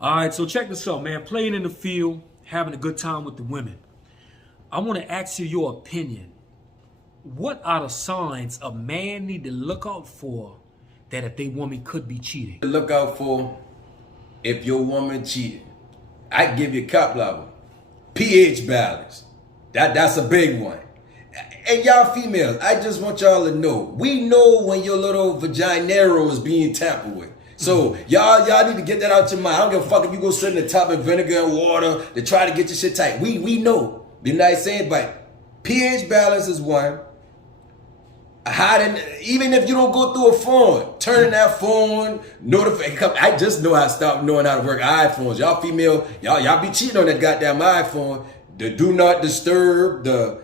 All right, so check this out, man. Playing in the field, having a good time with the women. I want to ask you your opinion. What are the signs a man need to look out for that if they woman could be cheating? Look out for if your woman cheating. I give you a couple of them. pH balance. That's a big one. And y'all females, I just want y'all to know. We know when your little vaginero is being tampered with. So y'all need to get that out your mind. I don't give a fuck if you go sit in the tub of vinegar and water to try to get your shit tight. We know. You're not saying, but pH balance is one. Even if you don't go through a phone, turning that phone, notify. I just know I stopped knowing how to work iPhones. Y'all female, y'all be cheating on that goddamn iPhone. The do not disturb, the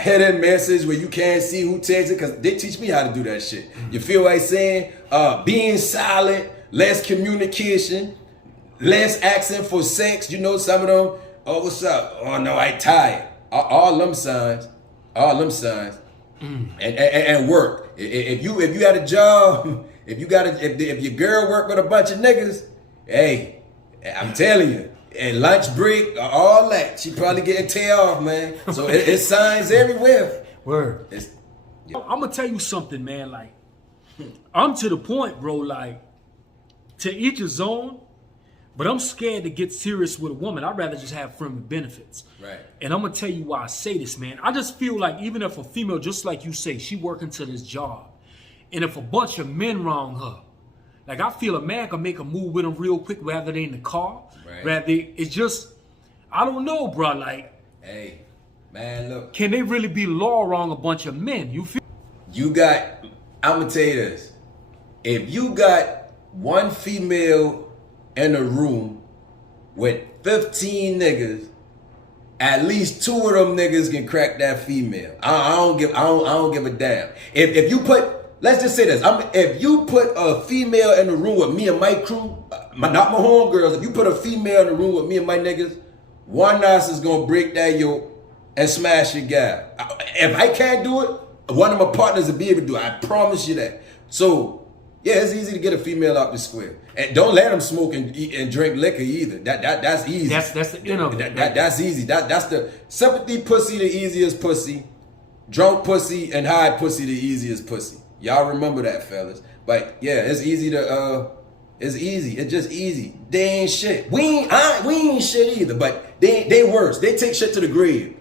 hidden message where you can't see who texts it, because they teach me how to do that shit. You feel what I'm saying? Being silent, less communication, less asking for sex. You know, some of them, oh, what's up? Oh no, I tired. All them signs. And work. If you had a job, if your girl work with a bunch of niggas, hey, I'm telling you, and lunch break, all that, she probably getting tail off, man. So it's signs everywhere. Word. I'm gonna tell you something, man. Like, I'm to the point, bro. Like, to each his own. But I'm scared to get serious with a woman. I'd rather just have friendly benefits. Right. And I'm going to tell you why I say this, man. I just feel like even if a female, just like you say, she working to this job, and if a bunch of men wrong her, like I feel a man can make a move with them real quick, rather they in the car. Right. It's just, I don't know, bro. Like, hey, man, look. Can they really be law wrong a bunch of men? You feel? I'm going to tell you this. If you got one female in a room with 15 niggas, at least 2 of them niggas can crack that female. I don't give a damn. If you put, let's just say this, if you put a female in the room with me and my crew, not my homegirls, if you put a female in the room with me and my niggas, one ass is gonna break that yoke and smash your guy. If I can't do it, one of my partners will be able to do it. I promise you that. So yeah, it's easy to get a female out the square. And don't let them smoke and eat and drink liquor either. That's easy. That's the end of it. That's easy. That's the sympathy pussy, the easiest pussy. Drunk pussy and high pussy, the easiest pussy. Y'all remember that, fellas. But yeah, it's easy to it's easy. It's just easy. They ain't shit. We ain't shit either. But they worse. They take shit to the grave.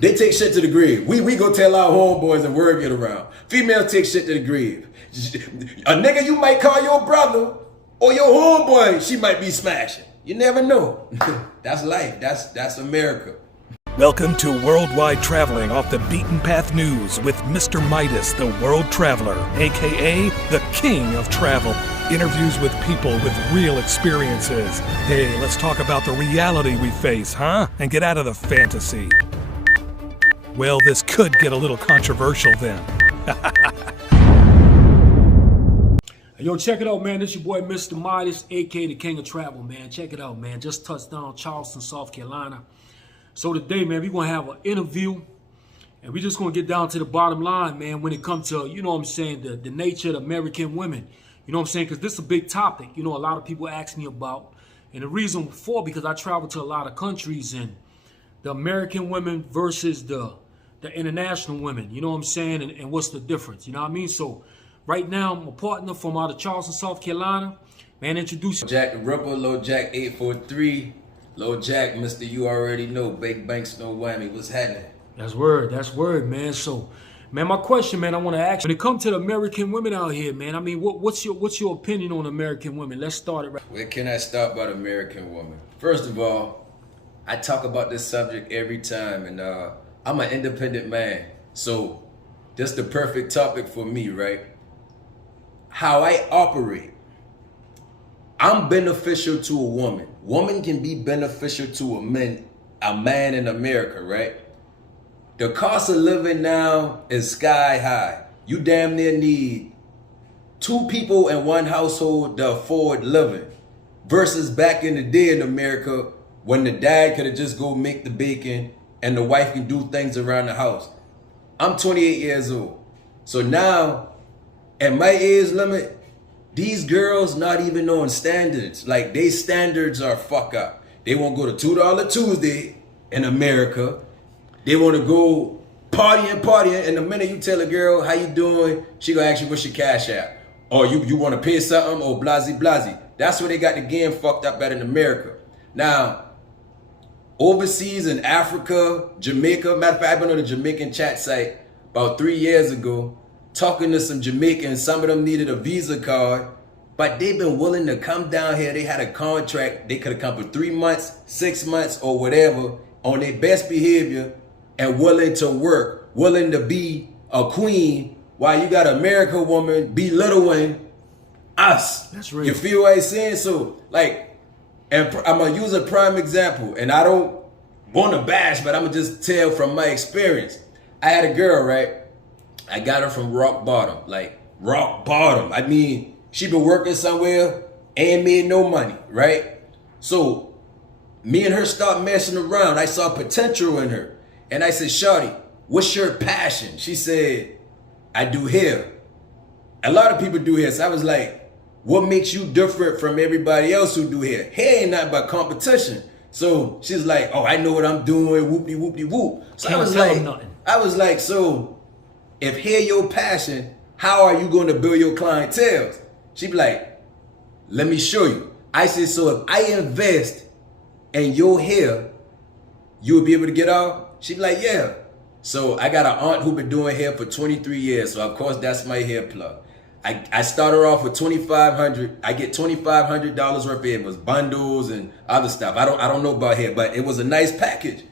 They take shit to the grave. We go tell our homeboys and word get around. Females take shit to the grave. A nigga you might call your brother or your homeboy, she might be smashing. You never know. That's life. That's America. Welcome to Worldwide Traveling Off the Beaten Path News with Mr. Midas, the World Traveler, aka the King of Travel. Interviews with people with real experiences. Hey, let's talk about the reality we face, huh? And get out of the fantasy. Well, this could get a little controversial then. Yo, check it out, man. This your boy, Mr. Midas, aka the King of Travel, man. Check it out, man. Just touched down Charleston, South Carolina. So today, man, we're going to have an interview, and we're just going to get down to the bottom line, man, when it comes to, you know what I'm saying, the nature of American women. You know what I'm saying? Because this is a big topic, you know, a lot of people ask me about. And the reason for, because I travel to a lot of countries, and the American women versus the international women, you know what I'm saying, and what's the difference, you know what I mean? So right now, I'm a partner from out of Charleston, South Carolina. Man, introduce you. Jack the Ripper, Lil Jack 843. Lil Jack, Mr. You already know. Big Banks, no whammy. What's happening? That's word, man. So, man, my question, man, I want to ask you, when it comes to the American women out here, man, I mean, what's your opinion on American women? Let's start it right. Where can I start about American women? First of all, I talk about this subject every time, and I'm an independent man. So, this is the perfect topic for me, right? How I operate. I'm beneficial to a woman. Woman can be beneficial to a man in America, right? The cost of living now is sky high. You damn near need 2 people in one household to afford living. Versus back in the day in America when the dad could have just go make the bacon and the wife can do things around the house. I'm 28 years old. So now, at my age limit, These girls not even on standards. Like, they standards are fuck up. They won't go to $2 Tuesday in America. They want to go partying. And the minute you tell a girl, how you doing? She gonna ask you, what's your cash app? Or you want to pay something? Or blasey. That's where they got the game fucked up at in America. Now, overseas in Africa, Jamaica, matter of fact, I've been on a Jamaican chat site about 3 years ago, talking to some Jamaicans. Some of them needed a Visa card, but they've been willing to come down here. They had a contract. They could have come for 3 months, 6 months, or whatever, on their best behavior, and willing to work, willing to be a queen, while you got an American woman belittling us. That's real. You feel what I'm saying? So, like, and I'm going to use a prime example, and I don't want to bash, but I'm going to just tell from my experience. I had a girl, right? I got her from rock bottom. Like, rock bottom. I mean, she been working somewhere, ain't made no money, right? So, me and her start messing around. I saw potential in her. And I said, shawty, what's your passion? She said, I do hair. A lot of people do hair. So I was like, what makes you different from everybody else who do hair? Hair ain't nothing but competition. So she's like, oh, I know what I'm doing, whoop-de-whoop-de-whoop. So Can't tell them nothing. I was like, so if hair your passion, how are you going to build your clientele? She be like, let me show you. I said, so if I invest in your hair, you'll be able to get off? She be like, yeah. So I got an aunt who been doing hair for 23 years. So of course that's my hair plug. I started off with $2,500. I get $2,500 worth of hair. It was bundles and other stuff. I don't know about hair, but it was a nice package.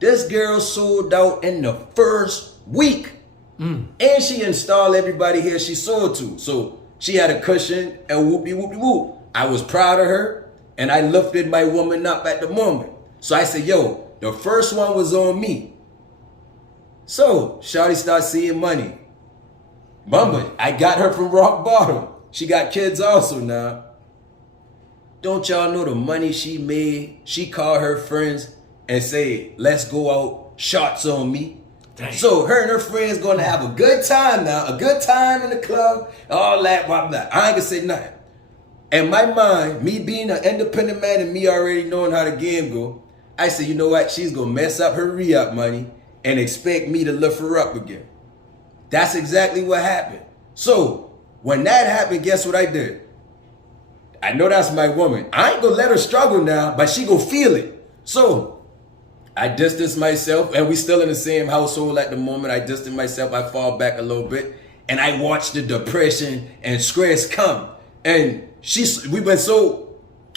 This girl sold out in the first week. And she installed everybody here she sold to. So she had a cushion and whoop-de-whoop-de-whoop. I was proud of her, and I lifted my woman up at the moment. So I said, yo, the first one was on me. So shawty started seeing money. Mama, I got her from rock bottom. She got kids also now. Don't y'all know the money she made? She called her friends and say, let's go out, shots on me. Dang. So her and her friends gonna have a good time now, a good time in the club, all that, blah, blah. I ain't gonna say nothing. In my mind, me being an independent man and me already knowing how the game go, I said, you know what? She's gonna mess up her re-up money and expect me to lift her up again. That's exactly what happened. So when that happened, guess what I did? I know that's my woman. I ain't gonna let her struggle now, but she gonna feel it. So I distanced myself, and we still in the same household at the moment. I distanced myself, I fall back a little bit, and I watched the depression and stress come. And we been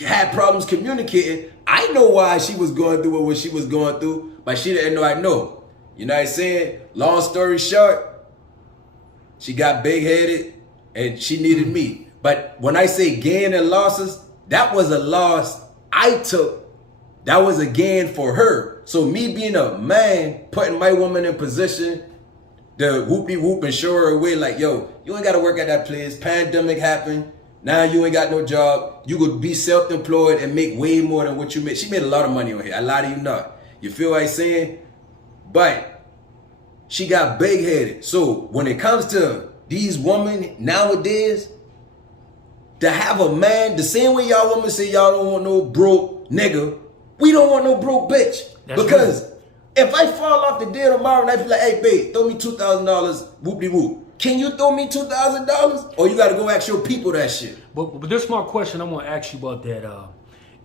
had problems communicating. I know why she was going through what she was going through, but she didn't know I know. You know what I'm saying? Long story short, she got big-headed and she needed me. But when I say gain and losses, that was a loss I took. That was a gain for her. So me being a man, putting my woman in position to whoop-de-whoop and show her away like, yo, you ain't got to work at that place. Pandemic happened. Now you ain't got no job. You could be self-employed and make way more than what you made. She made a lot of money on here. I lie to you not. You feel what I'm saying? But she got big-headed. So when it comes to these women nowadays, to have a man, the same way y'all women say y'all don't want no broke nigga, we don't want no broke bitch. That's because right. If I fall off the deal tomorrow and I be like, hey babe, throw me $2,000, whoop-de-whoop. Can you throw me $2,000? Or you got to go ask your people that shit? But this is my question. I want to ask you about that.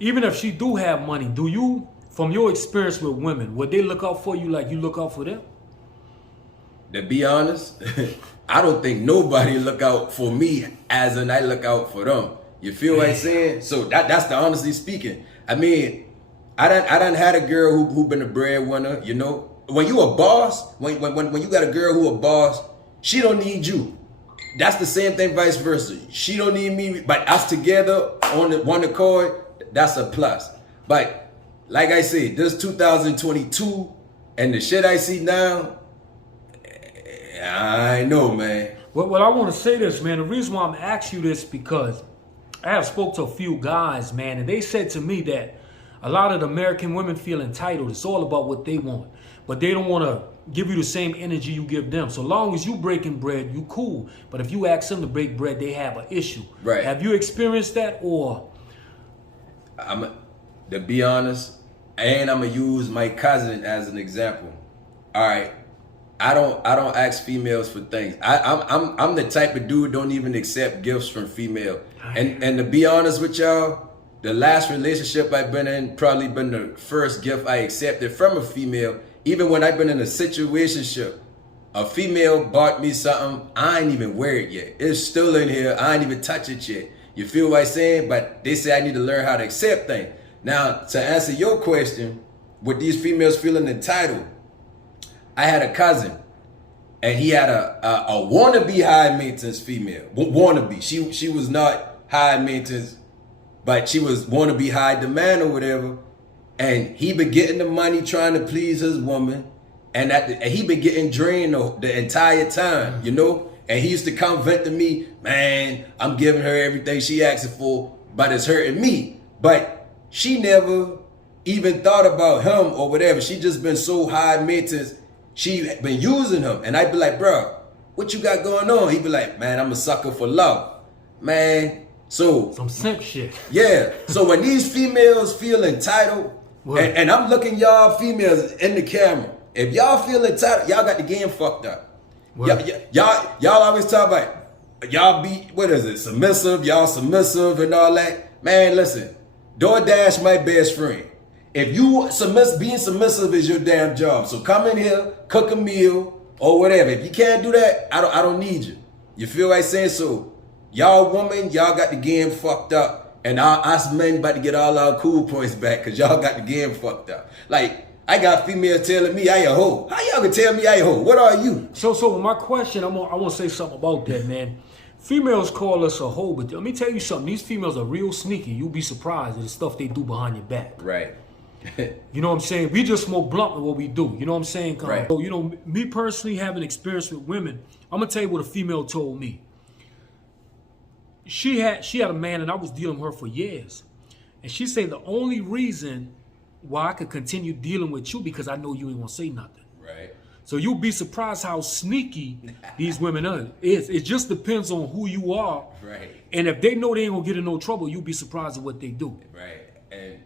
Even if she do have money, do you, from your experience with women, would they look out for you like you look out for them? To be honest, I don't think nobody look out for me as in I look out for them. You feel what I'm saying? So that's the honestly speaking. I mean, I done had a girl who been a breadwinner, you know. When you a boss, when you got a girl who a boss, she don't need you. That's the same thing vice versa. She don't need me, but us together on the one accord, that's a plus. But like I said, this 2022 and the shit I see now, I know, man. Well, I want to say this, man. The reason why I'm asking you this because I have spoke to a few guys, man, and they said to me that a lot of the American women feel entitled. It's all about what they want, but they don't want to give you the same energy you give them. So long as you breaking bread, you cool. But if you ask them to break bread, they have an issue. Right. Have you experienced that, or? To be honest, and I'm gonna use my cousin as an example. All right, I don't ask females for things. I'm the type of dude don't even accept gifts from female. And to be honest with y'all, the last relationship I've been in probably been the first gift I accepted from a female. Even when I've been in a situationship, a female bought me something, I ain't even wear it yet. It's still in here, I ain't even touch it yet. You feel what I'm saying? But they say I need to learn how to accept things. Now, to answer your question, with these females feeling entitled, I had a cousin, and he had a wannabe high maintenance female. Wannabe. She was not high maintenance, but she was wannabe high demand or whatever. And he been getting the money trying to please his woman, and he been getting drained the entire time, you know. And he used to come vent to me, man, I'm giving her everything she asking for, but it's hurting me. But she never even thought about him or whatever. She just been so high maintenance. She been using him. And I'd be like, bro, what you got going on? He'd be like, man, I'm a sucker for love. Man, so. Some simp shit. Yeah. So when these females feel entitled, and I'm looking y'all females in the camera, if y'all feel entitled, y'all got the game fucked up. Y'all always talk about y'all be, what is it, submissive, y'all submissive and all that. Man, listen, DoorDash my best friend. If you being submissive is your damn job. So come in here, cook a meal or whatever. If you can't do that, I don't need you. You feel what I'm saying? So y'all women, y'all got the game fucked up. And us men about to get all our cool points back because y'all got the game fucked up. Like, I got females telling me I a hoe. How y'all can tell me I a hoe? What are you? So my question, I want to say something about that, man. Females call us a hoe, but let me tell you something. These females are real sneaky. You'll be surprised at the stuff they do behind your back. Right. You know what I'm saying? We just more blunt with what we do. You know what I'm saying? Right. So, you know, me personally having experience with women, I'm going to tell you what a female told me. She had a man, and I was dealing with her for years. And she said the only reason why I could continue dealing with you because I know you ain't gonna say nothing. Right. So you'll be surprised how sneaky these women are. It just depends on who you are. Right. And if they know they ain't gonna get in no trouble, you'll be surprised at what they do. Right. And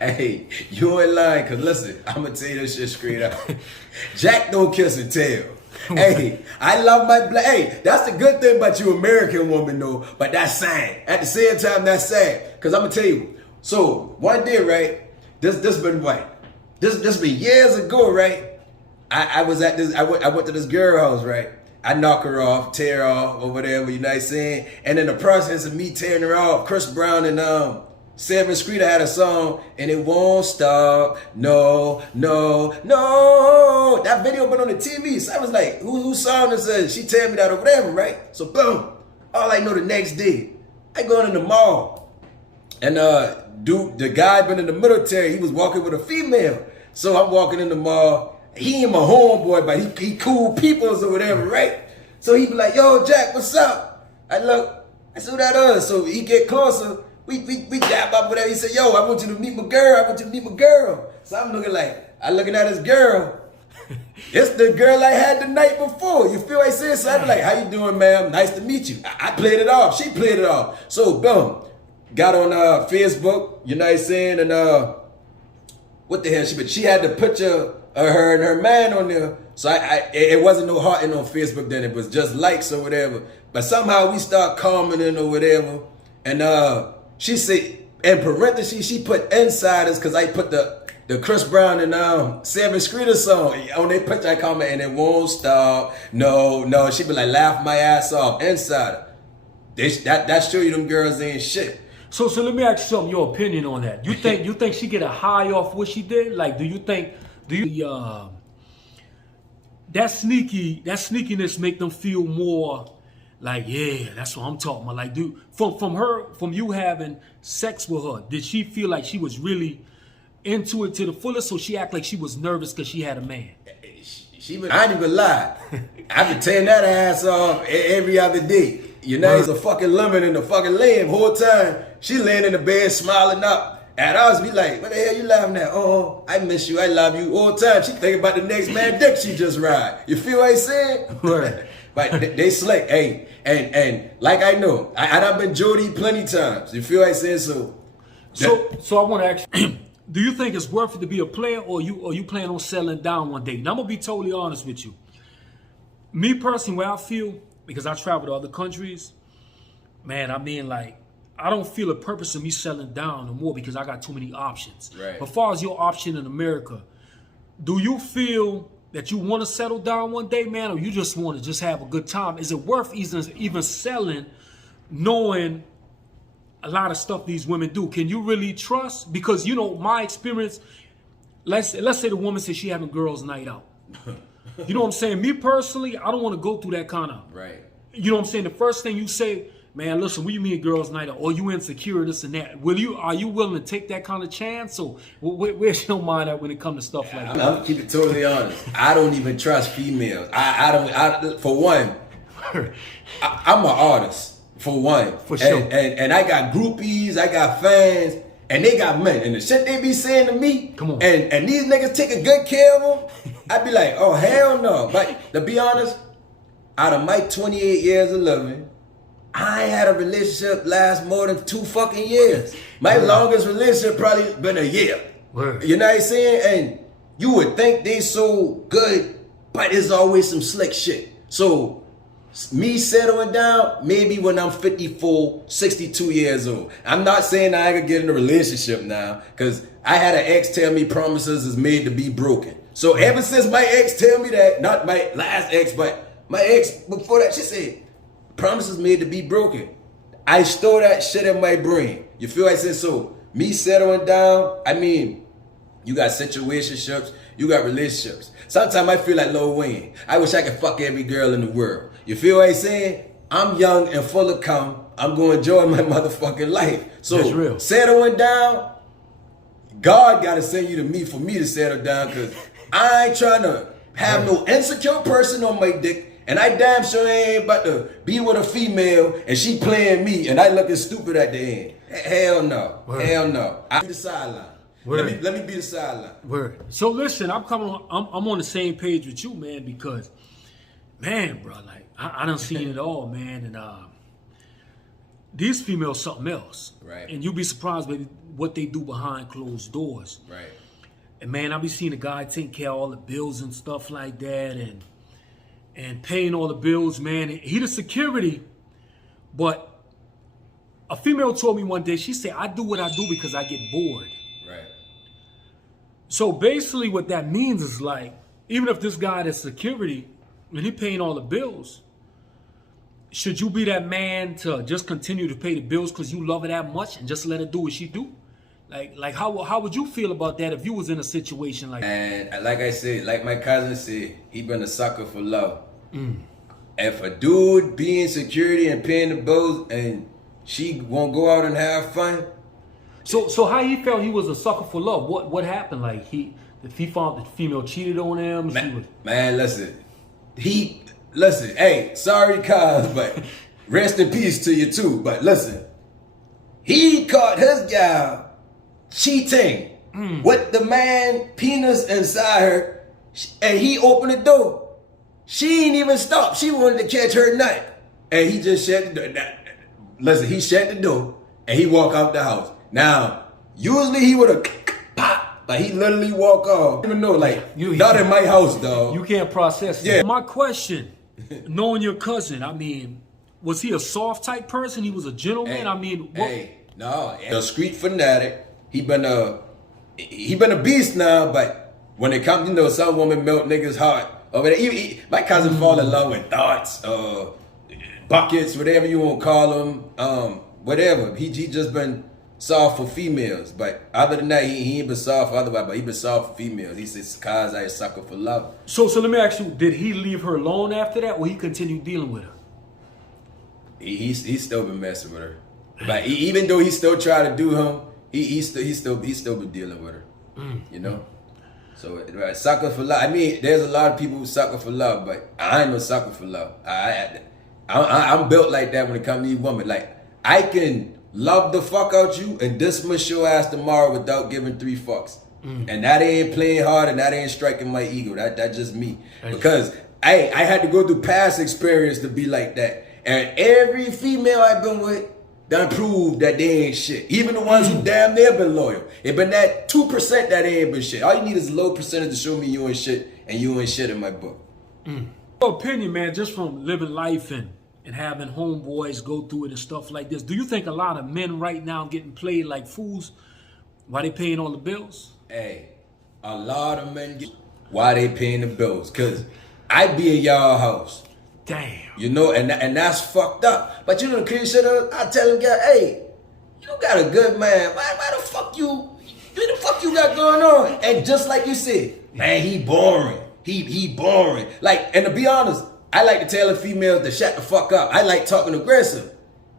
hey, you ain't lying, cause listen, I'm gonna tell you this shit straight up. Jack don't kiss and tell. Hey, I love my black. Hey, that's the good thing about you American woman though, but that's sad. At the same time, that's sad. Cause I'm gonna tell you, so one day, right? This been what? This been years ago, right? I was at this, I went to this girl house, right? I knock her off, tear her off, or whatever, you know what I'm saying? And in the process of me tearing her off, Chris Brown and Seven Screeter had a song, and it won't stop, no, no, no. That video been on the TV, so I was like, whose song is this? She tell me that or whatever, right? So boom, all I know the next day, I going in the mall, and dude, the guy been in the military, he was walking with a female. So I'm walking in the mall, he ain't my homeboy, but he cool peoples or whatever, right? So he be like, yo, Jack, what's up? I look, I see who that is. So he get closer, we dap up whatever. He said, yo, I want you to meet my girl. So I'm looking at his girl. It's the girl I had the night before. You feel what I said? So I be like, how you doing, ma'am? Nice to meet you. I played it off. She played it off. So boom, got on Facebook, you know what I'm saying? And what the hell? She had the picture of her and her man on there. So it wasn't no hearting on Facebook then. It was just likes or whatever. But somehow we start commenting or whatever. And she said, in parentheses, she put insiders because I put the Chris Brown and Seven Screeter song on their picture. I comment, and it won't stop. No. She be like, laugh my ass off. Insider. That show you them girls ain't shit. So let me ask you something, your opinion on that. You think she get a high off what she did? Like, do you that sneakiness make them feel more like, yeah, that's what I'm talking about. Like, dude, from you having sex with her, did she feel like she was really into it to the fullest, so she act like she was nervous because she had a man? I ain't even lie. I been tearing that ass off every other day. You know, it's a fucking lemon in the fucking lamb whole time. She laying in the bed smiling up. At us, be like, what the hell you laughing at? Oh, I miss you, I love you all the time. She think about the next man dick she just ride. You feel what I'm saying? Right. But they slick, hey, and like I know, I done been Jody plenty times. You feel what I'm saying? So I want to ask you, do you think it's worth it to be a player, or you plan on settling down one day? Now I'm gonna be totally honest with you. Me personally, where I feel, because I travel to other countries, man, I mean, like, I don't feel a purpose of me settling down no more because I got too many options. Right. As far as your option in America, do you feel that you want to settle down one day, man, or you just want to just have a good time? Is it worth even selling, knowing a lot of stuff these women do? Can you really trust? Because, you know, my experience, let's say the woman says she having girls' night out. You know what I'm saying? Me personally, I don't want to go through that kind of. Right. You know what I'm saying? The first thing you say, man, listen, what you mean girls' night out? Or you insecure, this and that. Are you willing to take that kind of chance? Or where's your mind at when it comes to stuff like that? I'm keep it totally honest. I don't even trust females. I don't. For one, I'm an artist. For one, for sure. And I got groupies, I got fans, and they got men. And the shit they be saying to me, come on, and these niggas taking good care of them, I be like, oh hell no. But to be honest, out of my 28 years of living, I ain't had a relationship last more than 2 fucking years. My longest relationship probably been a year. Word. You know what I'm saying? And you would think they so good, but there's always some slick shit. So me settling down, maybe when I'm 54, 62 years old. I'm not saying I ain't gonna get in a relationship now, because I had an ex tell me promises is made to be broken. So ever since my ex tell me that, not my last ex, but my ex before that, she said, promises made to be broken. I store that shit in my brain. You feel what I said? So me settling down, I mean, you got situationships, you got relationships. Sometimes I feel like Lil Wayne. I wish I could fuck every girl in the world. You feel what I'm saying? I'm young and full of cum. I'm going to enjoy my motherfucking life. So that's real. Settling down, God got to send you to me for me to settle down, because I ain't trying to have no insecure person on my dick. And I damn sure ain't about to be with a female and she playing me and I looking stupid at the end. Hell no. Word. Hell no. I be the sideline. Let me be the sideline. Word. So listen, I'm on the same page with you, man, because, man, bro, like I done seen it all, man, and these females something else. Right. And you'll be surprised with what they do behind closed doors. Right. And man, I be seeing a guy taking care of all the bills and stuff like that, and paying all the bills, man. He the security, but a female told me one day, she said, I do what I do because I get bored. Right. So basically what that means is, like, even if this guy is security and he paying all the bills, should you be that man to just continue to pay the bills because you love her that much and just let her do what she do? Like how would you feel about that if you was in a situation like that? And like I said, like my cousin said, he been a sucker for love. If a dude be in security and paying the bills and she won't go out and have fun. So how he felt he was a sucker for love? What happened? Like if he found the female cheated on him? Man, listen. Hey, sorry cuz, but rest in peace to you too. But listen, he caught his gal cheating with the man penis inside her, and he opened the door. She ain't even stopped. She wanted to catch her nut, and he just shut the door. Listen, he shut the door and he walked out the house. Now, usually he would have pop, but he literally walk off. Even though, like, not in my house, dog. You can't process it. Yeah. My question, knowing your cousin, I mean, was he a soft type person? He was a gentleman. Hey, I mean, what? No, a street fanatic. He been a beast now, but when it comes, some woman melt niggas' heart. Over there, my cousin fall in love with thoughts, buckets, whatever you want to call them, whatever. He just been soft for females, but other than that, he ain't been soft for otherwise, but he been soft for females. He says, "Cause I a sucker for love." So let me ask you: did he leave her alone after that, or he continued dealing with her? He's still been messing with her, but even though he still try to do him, he still been dealing with her, you know. So sucker for love. I mean, there's a lot of people who sucker for love, but I ain't no sucker for love. I'm built like that when it comes to these women. Like, I can love the fuck out you and dismiss your ass tomorrow without giving 3 fucks. And that ain't playing hard and that ain't striking my ego. That's just me. Because I had to go through past experience to be like that. And every female I've been with done proved that they ain't shit. Even the ones who damn near been loyal. It been that 2% that ain't been shit. All you need is a low percentage to show me you ain't shit, and you ain't shit in my book. Your opinion, man, just from living life and having homeboys go through it and stuff like this, do you think a lot of men right now getting played like fools while they paying all the bills? Hey, a lot of men get why they paying the bills. Cause I be in y'all house. Damn. You know, and that's fucked up. But you know the crazy shit, I tell him, hey, you got a good man. Why the fuck you got going on? And just like you said, man, he boring. He boring. Like, and to be honest, I like to tell the females to shut the fuck up. I like talking aggressive.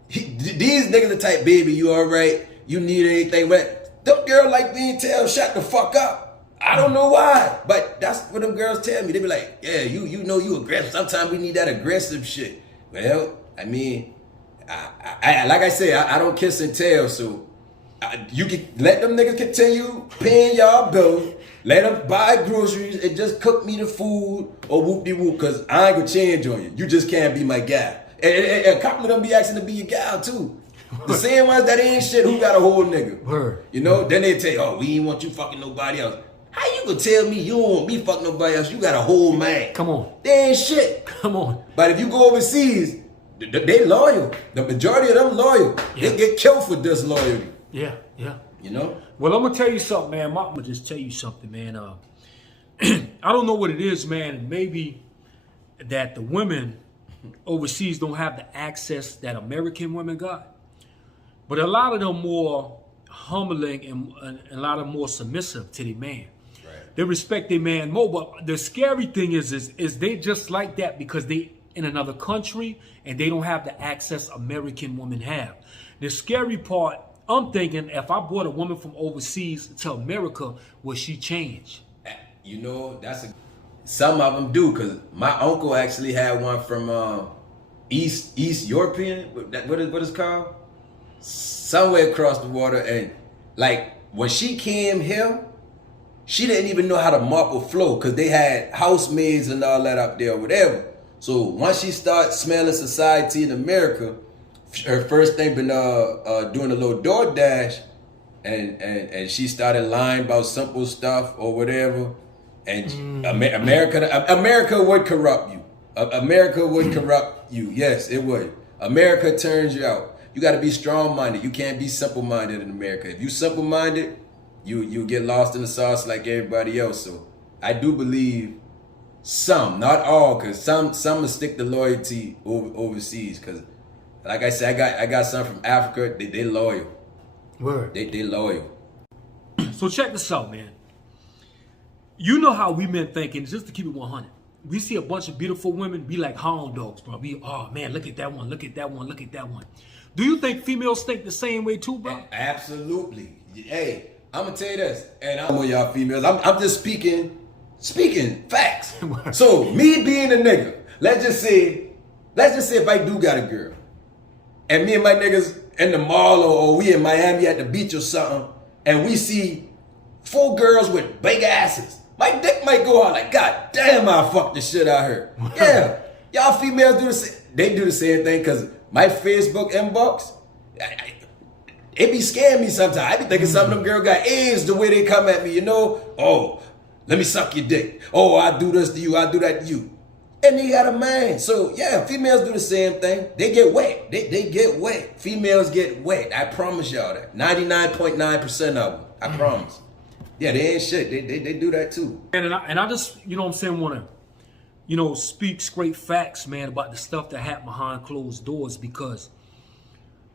These niggas the type, baby, you alright? You need anything? But them girls like being told, shut the fuck up. I don't know why, but that's what them girls tell me. They be like, yeah, you know you aggressive. Sometimes we need that aggressive shit. Well, I mean, I like I said, I don't kiss and tell, so you can let them niggas continue paying y'all bills. Let them buy groceries and just cook me the food or whoop-de-whoop, because I ain't gonna change on you. You just can't be my guy. And a couple of them be asking to be your gal too. The same ones that ain't shit who got a whole nigga. Word. You know, then they tell you, oh, we ain't want you fucking nobody else. How you gonna tell me you don't want me fucking nobody else? You got a whole man. Come on. They ain't shit. Come on. But if you go overseas, they loyal. The majority of them loyal. Yeah. They get killed for disloyalty. Yeah. You know? Well, I'm gonna tell you something, man. I'm gonna just tell you something, man. I don't know what it is, man. Maybe that the women overseas don't have the access that American women got. But a lot of them more humbling and a lot of them more submissive to their man. Right. They respect their man more. But the scary thing is they just like that because they in another country and they don't have the access American women have. The scary part, I'm thinking, if I brought a woman from overseas to America, will she change? You know, some of them do, because my uncle actually had one from East European, what is it called? Somewhere across the water, and like when she came here, she didn't even know how to mop a floor because they had housemaids and all that up there or whatever. So once she started smelling society in America, her first thing been doing a little DoorDash, and she started lying about simple stuff or whatever. And America would corrupt you. America would corrupt you. Yes, it would. America turns you out. You got to be strong-minded. You can't be simple-minded in America. If you simple-minded, you get lost in the sauce like everybody else. So I do believe some, not all, because some will stick to loyalty overseas. Because like I said, I got some from Africa. They loyal. Word. They loyal. So check this out, man. You know how we men thinking, just to keep it 100. We see a bunch of beautiful women be like hound dogs, bro. Oh man, look at that one, look at that one, look at that one. Do you think females think the same way too, bro? Absolutely. Hey, I'm gonna tell you this, and I'm on y'all females. I'm just speaking facts. So me being a nigga, let's just say if I do got a girl, and me and my niggas in the mall or we in Miami at the beach or something, and we see 4 girls with big asses. My dick might go out like, God damn, I fucked the shit out of her. Yeah, y'all females do the same. They do the same thing, because my Facebook inbox, it be scaring me sometimes. I be thinking some of them girls got AIDS the way they come at me, you know? Oh, let me suck your dick. Oh, I do this to you, I do that to you. And they got a man. So yeah, females do the same thing. They get wet. They get wet. Females get wet. I promise y'all that. 99.9% of them. I promise. Yeah, they ain't shit. They do that too. And I just, you know what I'm saying, want to, you know, speak straight facts, man, about the stuff that happened behind closed doors, because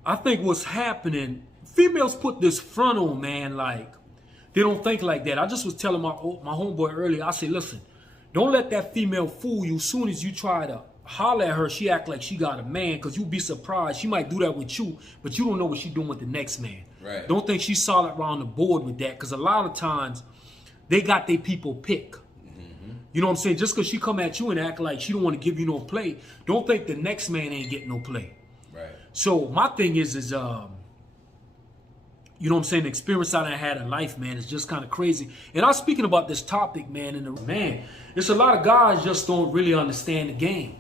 I think what's happening, females put this front on, man, like they don't think like that. I just was telling my homeboy earlier, I said, listen, don't let that female fool you. As soon as you try to holler at her, she act like she got a man, because you'll be surprised. She might do that with you, but you don't know what she's doing with the next man. Right. Don't think she's solid around the board with that, because a lot of times they got their people pick. You know what I'm saying? Just because she come at you and act like she don't want to give you no play, don't think the next man ain't getting no play. Right. So my thing is you know what I'm saying, the experience I done had in life, man, is just kind of crazy. And I'm speaking about this topic, man, and man, it's a lot of guys just don't really understand the game.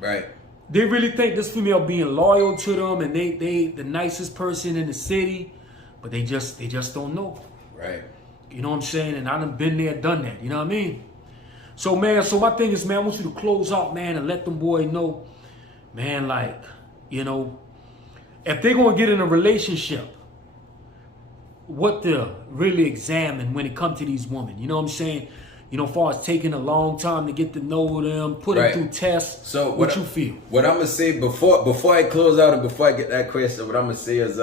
Right. They really think this female being loyal to them and they the nicest person in the city, but they just don't know. Right. You know what I'm saying? And I done been there, done that. You know what I mean? So, man, so my thing is, man, I want you to close out, man, and let them boys know, man, like, you know, if they're going to get in a relationship, what to really examine when it comes to these women. You know what I'm saying? You know, as far as taking a long time to get to know them, put them through tests. So what you feel? What I'm gonna say before I close out and before I get that question, what I'm gonna say is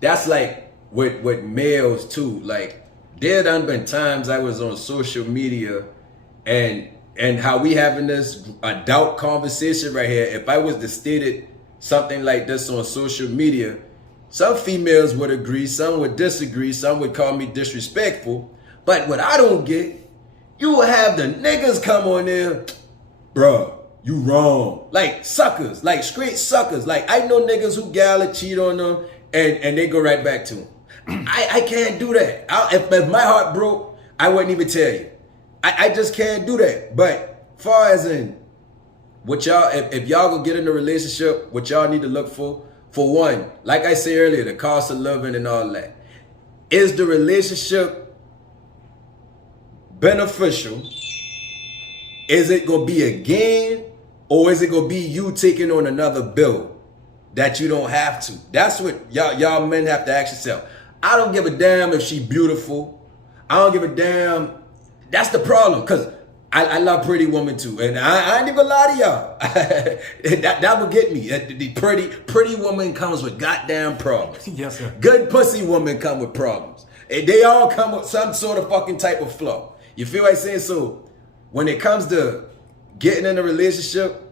that's like with males too. Like there done been times I was on social media and how we having this adult conversation right here. If I was to state it something like this on social media, some females would agree, some would disagree, some would call me disrespectful. But what I don't get, you will have the niggas come on there, bruh, you wrong. Like suckers, like straight suckers. Like I know niggas who gala cheat on them and they go right back to them. I can't do that. If my heart broke, I wouldn't even tell you. I just can't do that. But far as in what y'all, if y'all gonna get in a relationship, what y'all need to look for one, like I said earlier, the cost of living and all that. Is the relationship beneficial? Is it gonna be a gain, or is it gonna be you taking on another bill that you don't have to? That's what y'all men have to ask yourself. I don't give a damn if she beautiful. I don't give a damn. That's the problem, because I love pretty women too, and I ain't even gonna lie to y'all. that would get me. The pretty woman comes with goddamn problems. Yes, sir. Good pussy women come with problems. They all come with some sort of fucking type of flaw. You feel what I'm saying? So when it comes to getting in a relationship,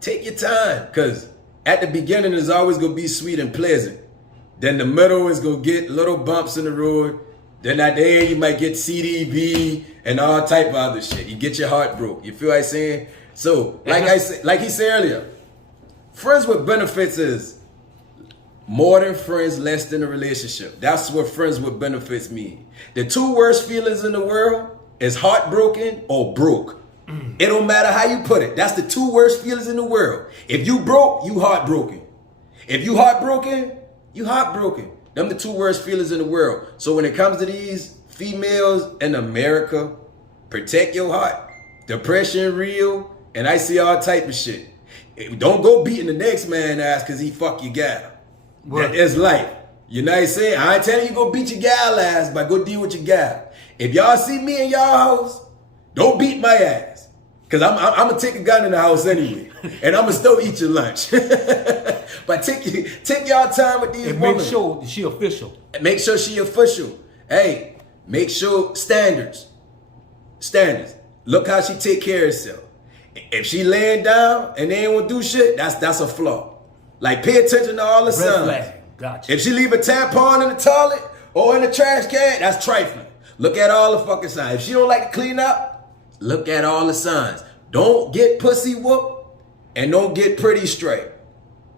take your time, because at the beginning it's always gonna be sweet and pleasant. Then the middle is gonna get little bumps in the road. Then at the end you might get CDB and all type of other shit. You get your heart broke. You feel what I'm saying? So like he said earlier, friends with benefits is more than friends, less than a relationship. That's what friends with benefits mean. The two worst feelings in the world is heartbroken or broke. It don't matter how you put it. That's the two worst feelings in the world. If you broke, you heartbroken. If you heartbroken, you heartbroken. Them the two worst feelings in the world. So when it comes to these females in America, protect your heart. Depression real, and I see all type of shit. Don't go beating the next man ass because he fuck your gal. That is life. You know what I'm saying? I ain't telling you go beat your gal ass, but go deal with your gal. If y'all see me in y'all house, don't beat my ass. Because I'm going to take a gun in the house anyway. And I'm going to still eat your lunch. But take y'all time with these women. Make sure she official. Make sure she official. Hey, make sure standards. Look how she take care of herself. If she laying down and they ain't want to do shit, that's a flaw. Like, pay attention to all the signs. Red flag. Gotcha. If she leave a tampon in the toilet or in the trash can, that's trifling. Look at all the fucking signs. If she don't like to clean up, look at all the signs. Don't get pussy whooped and don't get pretty straight.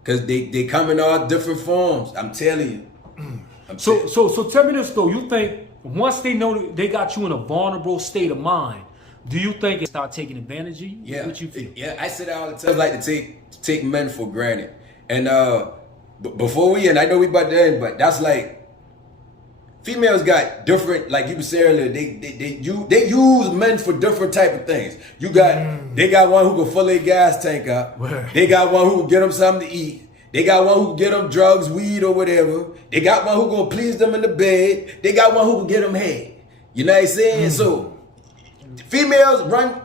Because they come in all different forms. I'm telling you. So tell me this though. You think once they know they got you in a vulnerable state of mind, do you think it start taking advantage of you? Yeah. What you feel? Yeah, I say that all the time. I like to take men for granted. And before we end, I know we about to end, but that's like females got different, like you were saying earlier, they use men for different type of things. They got one who can fill their gas tank up. They got one who can get them something to eat. They got one who can get them drugs, weed, or whatever. They got one who gonna please them in the bed. They got one who can get them head. You know what I'm saying? So females run.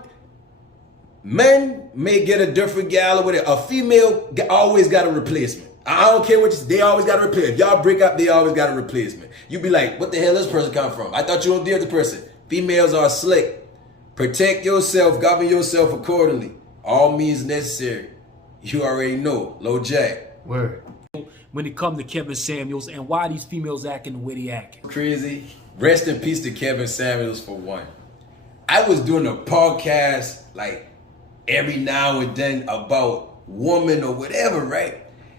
Men may get a different gal or whatever. A female always got a replacement. I don't care what you say. They always got a replacement. If y'all break up, they always got a replacement. You be like, what the hell this person come from? I thought you don't deal with the person. Females are slick. Protect yourself. Govern yourself accordingly. All means necessary. You already know. Low Jack. Word. When it comes to Kevin Samuels and why these females acting the way they acting. Crazy. Rest in peace to Kevin Samuels for one. I was doing a podcast like every now and then about women or whatever, right?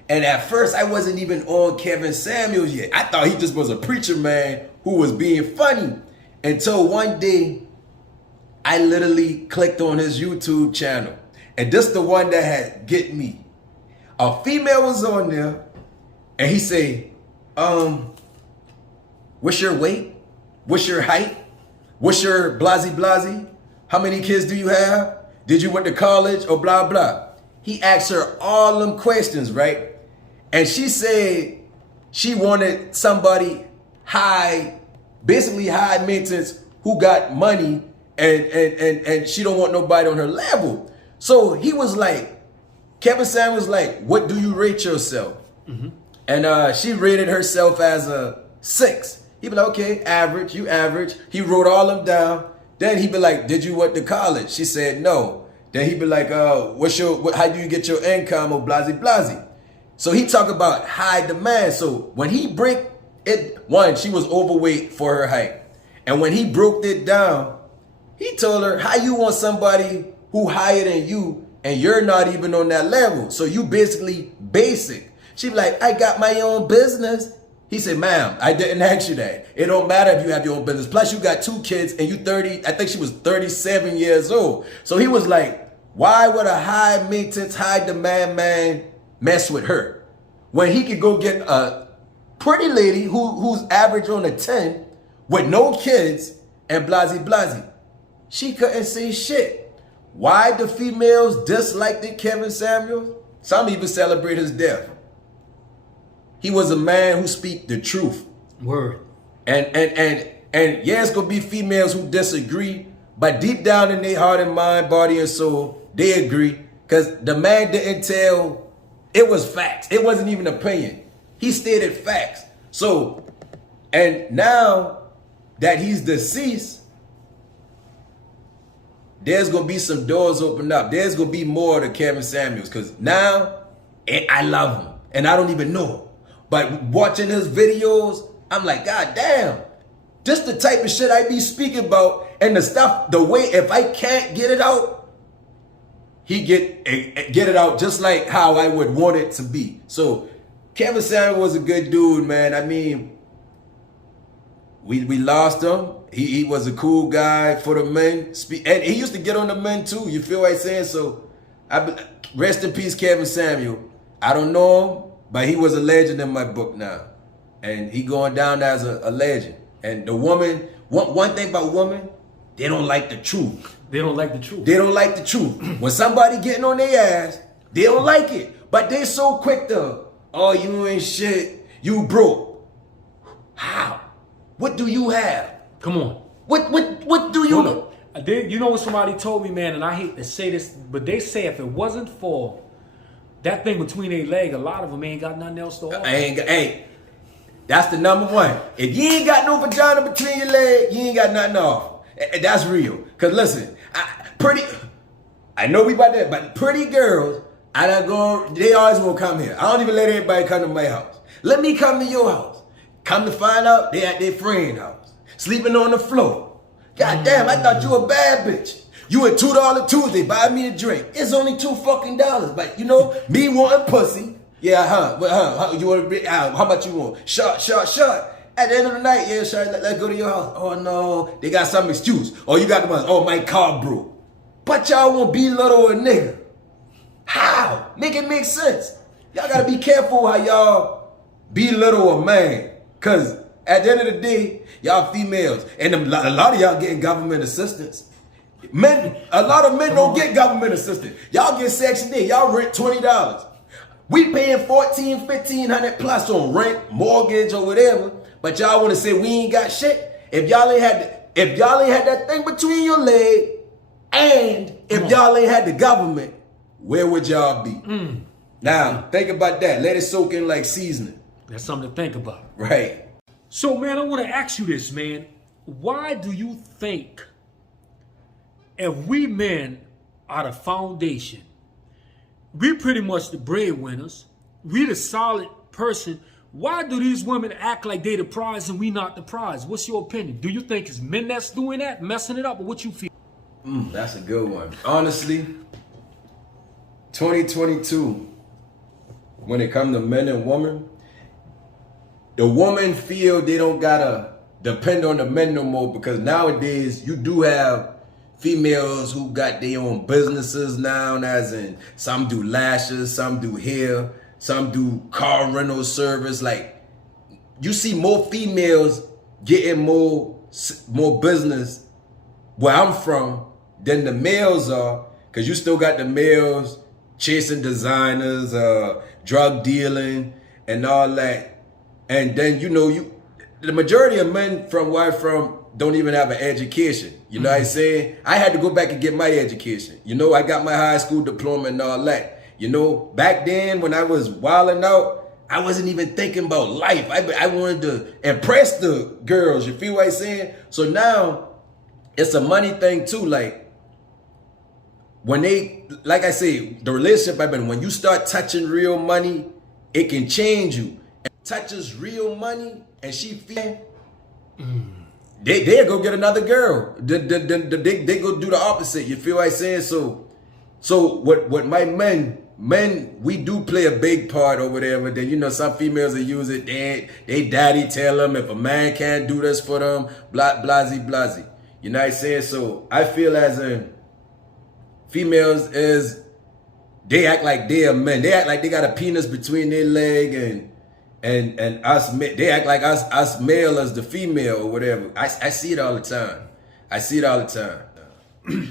And at first, I wasn't even on Kevin Samuels yet. I thought he just was a preacher man who was being funny. Until one day, I literally clicked on his YouTube channel. And this the one that had get me. A female was on there, and he say, what's your weight? What's your height? What's your blasey? How many kids do you have? Did you went to college or blah, blah? He asked her all them questions, right? And she said she wanted somebody basically high maintenance who got money and she don't want nobody on her level. So he was like, Kevin Samuels was like, what do you rate yourself? Mm-hmm. And she rated herself as a 6. He'd be like, okay, average, you average. He wrote all them down. Then he'd be like, did you went to college? She said no. Then he'd be like, how do you get your income or blasey? So he talk about high demand. So when he break it, one, she was overweight for her height. And when he broke it down, he told her, how you want somebody who higher than you and you're not even on that level? So you basically basic. She be like, I got my own business. He said, ma'am, I didn't ask you that. It don't matter if you have your own business. Plus you got 2 kids and you 30, I think she was 37 years old. So he was like, why would a high maintenance, high demand man mess with her when he could go get a pretty lady who's average on a 10 with no kids and blasey? She couldn't say shit. Why the females disliked Kevin Samuels? Some even celebrate his death. He was a man who speak the truth. Word. And yeah, it's gonna be females who disagree, but deep down in their heart and mind, body and soul, they agree. Cause the man didn't tell, it was facts. It wasn't even opinion. He stated facts. So, and now that he's deceased, there's gonna be some doors open up. There's gonna be more to Kevin Samuels. Cause now, I love him. And I don't even know him. But watching his videos, I'm like, God damn, just the type of shit I be speaking about and the stuff, the way, if I can't get it out, he get it out just like how I would want it to be. So Kevin Samuels was a good dude, man. I mean, we lost him. He was a cool guy for the men. And he used to get on the men too. You feel what I'm saying? So rest in peace, Kevin Samuels. I don't know him, but he was a legend in my book now. And he going down as a legend. And the woman, one thing about women, they don't like the truth. They don't like the truth. They don't like the truth. When somebody getting on their ass, they don't like it. But they so quick to, oh, you ain't shit. You broke. How? What do you have? Come on. What do you know? You know what somebody told me, man, and I hate to say this, but they say if it wasn't for that thing between their leg, a lot of them ain't got nothing else to offer. Hey, that's the number one. If you ain't got no vagina between your legs, you ain't got nothing to offer. That's real. Cause listen, I know we about that, but pretty girls, they always won't come here. I don't even let everybody come to my house. Let me come to your house. Come to find out, they at their friend's house, sleeping on the floor. God damn, I thought you were a bad bitch. You a $2 Tuesday, buy me a drink. It's only $2 fucking. But you know, me wanting pussy. Yeah, you want how much you want? Shot. At the end of the night, yeah, sure, let's go to your house. Oh no, they got some excuse. Oh, you got the ones, oh, my car broke. But y'all won't belittle a nigga. How? Make it make sense. Y'all gotta be careful how y'all belittle a man. Cause at the end of the day, y'all females, and a lot of y'all getting government assistance. Men, a lot of men don't get government assistance. Y'all get Section 8, y'all rent $20. We paying $1,400, $1,500 plus on rent, mortgage, or whatever. But y'all want to say we ain't got shit. If y'all ain't had that thing between your leg, and if y'all ain't had the government, where would y'all be? Now think about that. Let it soak in like seasoning. That's something to think about. Right. So, man, I want to ask you this, man. Why do you think if we men are the foundation, we pretty much the breadwinners, we the solid person, why do these women act like they the prize and we not the prize? What's your opinion? Do you think it's men that's doing that, messing it up, or what you feel? That's a good one. Honestly, 2022, when it comes to men and women, the woman feel they don't gotta depend on the men no more, because nowadays you do have females who got their own businesses now, as in some do lashes, some do hair, some do car rental service. Like, you see more females getting more business where I'm from than the males are, because you still got the males chasing designers, drug dealing and all that. And then, you know, the majority of men from where I'm from don't even have an education. You know what I'm saying? I had to go back and get my education. You know, I got my high school diploma and all that. You know, back then when I was wilding out, I wasn't even thinking about life. I wanted to impress the girls. You feel what I'm saying? So now it's a money thing too. Like, when they, like I say, the relationship I've been, when you start touching real money, it can change you. And touches real money and she feel, they'll go get another girl. They go do the opposite. You feel what I'm saying? So what my men, we do play a big part over there, but then, you know, some females will use it. They daddy tell them if a man can't do this for them, blasey. You know what I'm saying? So I feel as in females they act like they are men. They act like they got a penis between their leg, and us, they act like us male as the female or whatever. I see it all the time.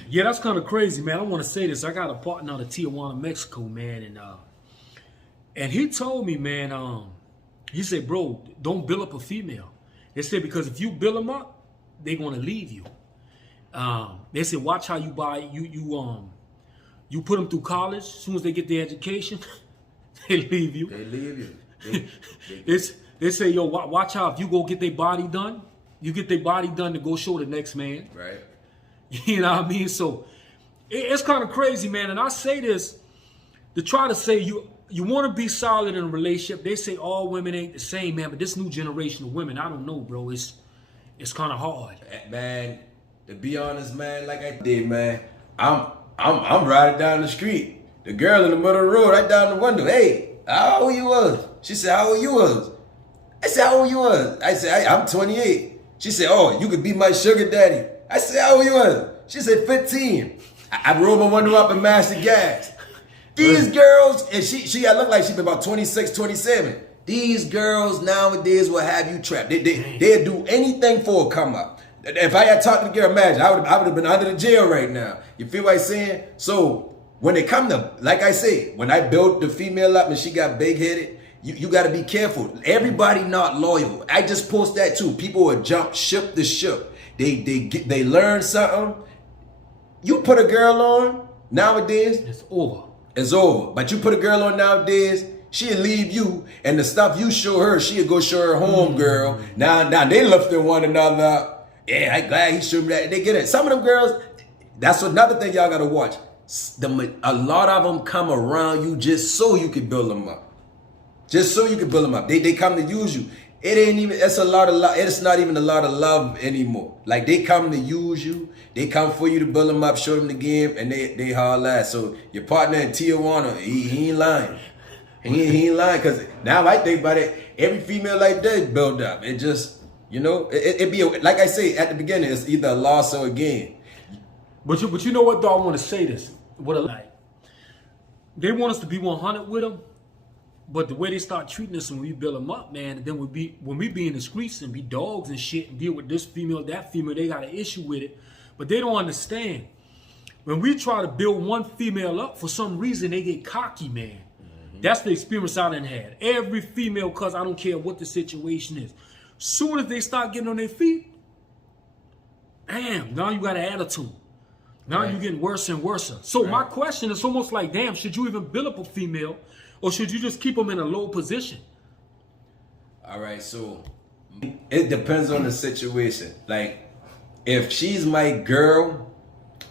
Yeah, that's kind of crazy, man. I want to say this. I got a partner out of Tijuana, Mexico, man, and he told me, man, he said, bro, don't build up a female. They said, because if you build them up, they're gonna leave you. They said, watch how you buy you put them through college. As soon as they get their education, they leave you. They say, yo, watch how if you go get their body done, you get their body done to go show the next man. Right. You know what I mean? So it's kind of crazy, man. And I say this to try to say you want to be solid in a relationship. They say all women ain't the same, man. But this new generation of women, I don't know, bro. It's kind of hard, man. To be honest, man, like I did, man, I'm riding down the street. The girl in the middle of the road, right down the window. Hey, how old you was? She said, how old you was? I said, how old you was? I said, I'm 28. She said, oh, you could be my sugar daddy. I said, how old you was? She said, 15. I rolled my window up and mashed the gas. These girls, and she looked like she been about 26, 27. These girls nowadays will have you trapped. They'll do anything for a come up. If I had talked to the girl, imagine, I would have been under the jail right now. You feel what I'm saying? So when it come to, like I say, when I built the female up and she got big-headed, you got to be careful. Everybody not loyal. I just post that too. People will jump ship to ship. They learn something. You put a girl on nowadays, it's over. It's over. But you put a girl on nowadays, she'll leave you, and the stuff you show her, she'll go show her home girl. Now they lifting one another up. Yeah, I'm glad he showed me that. They get it. Some of them girls, that's another thing y'all gotta watch. A lot of them come around you just so you can build them up. Just so you can build them up. They come to use you. It ain't even, it's a lot of love. It's not even a lot of love anymore. Like, they come to use you. They come for you to build them up, show them the game, and they haul ass. So your partner in Tijuana, he ain't lying. He ain't lying, because now I think about it, every female like that build up. It just, you know, it be, like I say at the beginning, it's either a loss or a gain. But you know what, though? I want to say this. They want us to be 100 with them. But the way they start treating us when we build them up, man, and then when we be in the streets and be dogs and shit and deal with this female, that female, they got an issue with it. But they don't understand. When we try to build one female up, for some reason, they get cocky, man. That's the experience I done had. Every female, cuz I don't care what the situation is. Soon as they start getting on their feet, damn, now you got an attitude. Now you're getting worse and worse. So my question is almost like, damn, should you even build up a female? Or should you just keep them in a low position? All right, so it depends on the situation. Like, if she's my girl,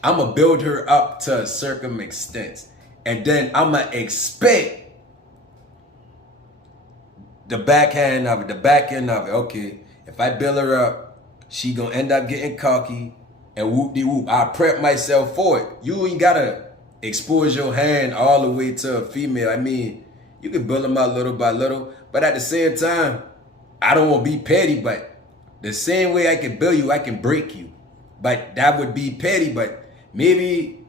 I'm going to build her up to a certain extent. And then I'm going to expect the backhand of it, the back end of it. Okay, if I build her up, she going to end up getting cocky and whoop-de-whoop. I prep myself for it. You ain't got to expose your hand all the way to a female. I mean, You can build them up little by little, but at the same time, I don't want to be petty, but the same way I can build you, I can break you. But that would be petty, but maybe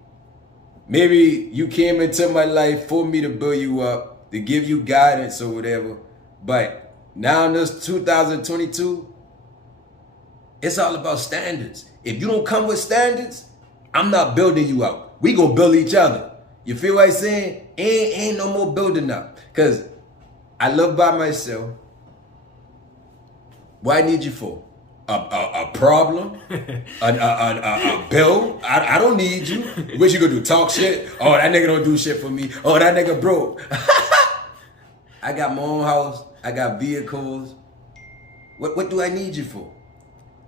you came into my life for me to build you up, to give you guidance or whatever. But now in this 2022, it's all about standards. If you don't come with standards, I'm not building you up. We gonna build each other. You feel what I'm saying? Ain't no more building up. Cause I live by myself. What I need you for? A problem? a bill? I don't need you. What you gonna do? Talk shit? Oh, that nigga don't do shit for me. Oh, that nigga broke. I got my own house. I got vehicles. What do I need you for?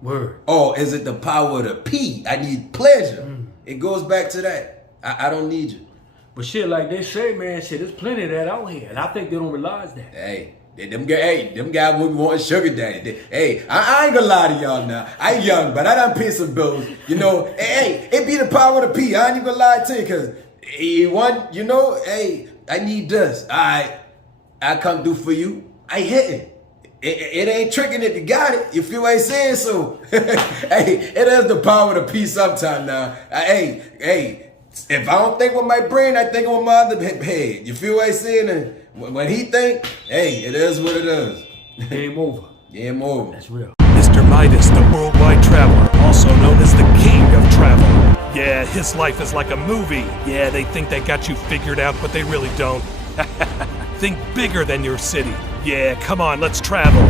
Word. Oh, is it the power of the P? I need pleasure. It goes back to that. I don't need you. But shit, like they say, man, shit, there's plenty of that out here. And I think they don't realize that. Hey, them guys would want sugar daddy. Hey, I ain't gonna lie to y'all now. I ain't young, but I done paid some bills. You know, hey, it be the power of the P. I ain't even gonna lie to you, cause hey, I need this. I come through for you. I hit it. It ain't tricking if you got it. You feel what I'm saying? So, hey, it has the power of the P sometime now. Hey, if I don't think with my brain, I think with my other head. You feel what I'm saying? And when he think, hey, it is what it is. Game over. Game over. That's real. Mr. Midas, the worldwide traveler, also known as the king of travel. Yeah, his life is like a movie. Yeah, they think they got you figured out, but they really don't. Think bigger than your city. Yeah, come on, let's travel.